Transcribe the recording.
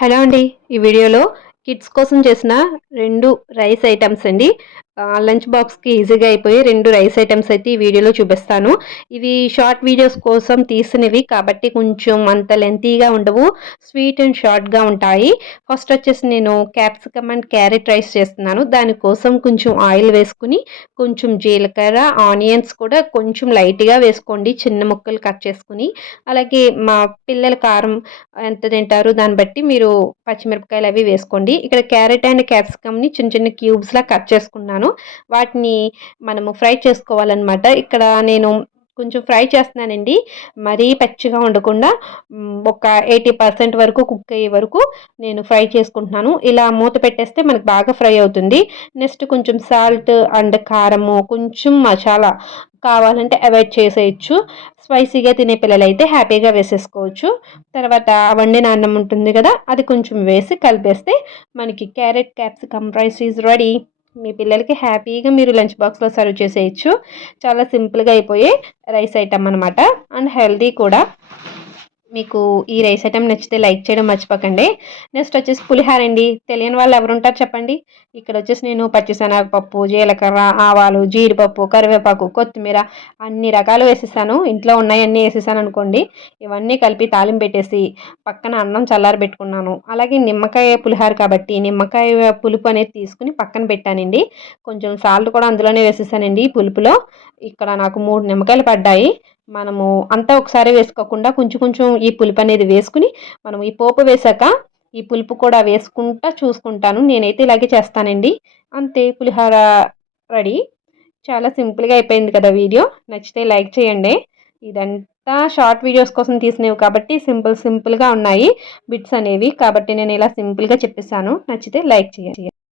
Hello అండి. ఈ వీడియోలో కిడ్స్ కోసం చేసిన 2 రైస్ ఐటెమ్స్ అండి. లంచ్ బాక్స్‌కి ఈజీగా అయిపోయే 2 రైస్ ఐటెమ్స్ అయితే ఈ వీడియోలో చూపిస్తాను. ఇవి షార్ట్ వీడియోస్ కోసం తీసినవి కాబట్టి కొంచెం అంత లెంతీగా ఉండవు. స్వీట్ అండ్ షార్ట్‌గా ఉంటాయి. ఫస్ట్ వచ్చేసి నేను క్యాప్సికమ్ అండ్ క్యారెట్ రైస్ చేస్తున్నాను. దానికోసం కొంచెం ఆయిల్ వేసుకొని, కొంచెం జీలకర్ర, ఆనియన్స్ కూడా కొంచెం లైట్‌గా వేసుకోండి. చిన్న ముక్కలు కట్ చేసుకొని, అలాగే మా పిల్లల కారం ఎంత తింటారో దాన్ని బట్టి మీరు పచ్చిమిరపకాయలు అవి వేసుకోండి. ఇక్కడ క్యారెట్ అండ్ క్యాప్సికమ్‌ని చిన్న చిన్న క్యూబ్స్‌లా కట్ చేసుకున్నాను. వాటిని మనము ఫ్రై చేసుకోవాలనమాట. ఇక్కడ నేను కొంచెం ఫ్రై చేస్తున్నానండి. మరీ పచ్చిగా ఉండకుండా ఒక 80% వరకు కుక్ అయ్యే వరకు నేను ఫ్రై చేసుకుంటున్నాను. ఇలా మూత పెట్టేస్తే మనకు బాగా ఫ్రై అవుతుంది. నెక్స్ట్ కొంచెం సాల్ట్ అండ్ కారము, కొంచెం మసాలా కావాలంటే అవాయిడ్ చేసేయొచ్చు. స్పైసీగా తినే పిల్లలైతే హ్యాపీగా వేసేసుకోవచ్చు. తర్వాత వండిన అన్నం ఉంటుంది కదా! అది కొంచెం వేసి కలిపేస్తే మనకి carrot capsicum rice is ready. మీ పిల్లలకి హ్యాపీగా మీరు లంచ్ బాక్స్‌లో సర్వ్ చేసేయొచ్చు. చాలా సింపుల్‌గా అయిపోయే రైస్ ఐటెమ్ అనమాట. అండ్ హెల్తీ కూడా. మీకు ఈ రైస్ ఐటెమ్ నచ్చితే లైక్ చేయడం మర్చిపోకండి. నెక్స్ట్ వచ్చేసి పులిహోర అండి. తెలియని వాళ్ళు ఎవరుంటారు చెప్పండి? ఇక్కడ వచ్చేసి నేను పచ్చిశనగపప్పు, జీలకర్ర, ఆవాలు, జీడిపప్పు, కరివేపాకు, కొత్తిమీర అన్ని రకాలు వేసేసాను. ఇంట్లో ఉన్నయన్నీ ఏసేసాననుకోండి. ఇవన్నీ కలిపి తాలింపు పెట్టేసి పక్కన అన్నం చల్లారబెట్టుకున్నాను. అలాగే నిమ్మకాయ పులిహోర కాబట్టి నిమ్మకాయ పులుపు అనేది తీసుకొని పక్కన పెట్టానండి. కొంచెం సాల్ట్ కూడా అందులోనే వేసేసానండి ఈ పులుపులో. ఇక్కడ నాకు 3 నిమ్మకాయలు పడ్డాయి. మనము అంతా ఒకసారి వేసుకోకుండా కొంచెం కొంచెం ఈ పులుపు అనేది వేసుకొని, మనం ఈ పోపు వేశాక ఈ పులుపు కూడా వేసుకుంటా చూసుకుంటాను. నేనైతే ఇలాగే చేస్తానండి. అంతే పులిహోర రెడీ. చాలా సింపుల్‌గా అయిపోయింది కదా వీడియో. నచ్చితే లైక్ చేయండి. ఇదంతా షార్ట్ వీడియోస్ కోసం తీసినవి కాబట్టి సింపుల్‌గా ఉన్నాయి బిట్స్ అనేవి. కాబట్టి నేను ఇలా సింపుల్‌గా చెప్పేసాను. నచ్చితే లైక్ చేయండి.